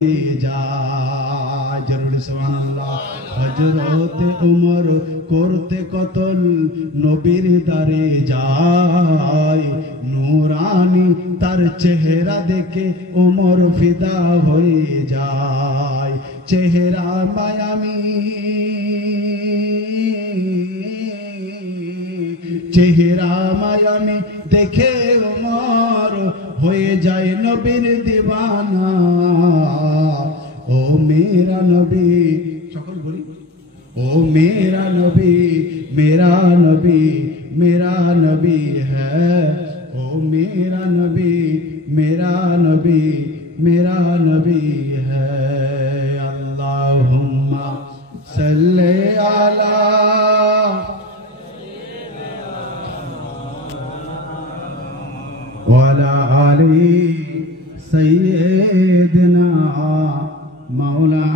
যায় জরুরি সুবহানাল্লাহ। হযরত ওমর করতে কতল নবীর দারে যায়, নূরানি তার চেহারা দেখে ওমর ফিদা হয়ে যায়। চেহারা মায়ামি, চেহারা মায়ামি দেখে ওমর হয়ে যায় নবীর দিওয়ানা। ও মেরা নবী, সকল বলি ও মেরা নবী, মেরা নবী, মেরা নবী হ্যাঁ। ও মেরা নবী, मेरा नबी, मेरा नबी है। अल्लाहुम्मा सल्ले अला वाला आली सय्यदना मौला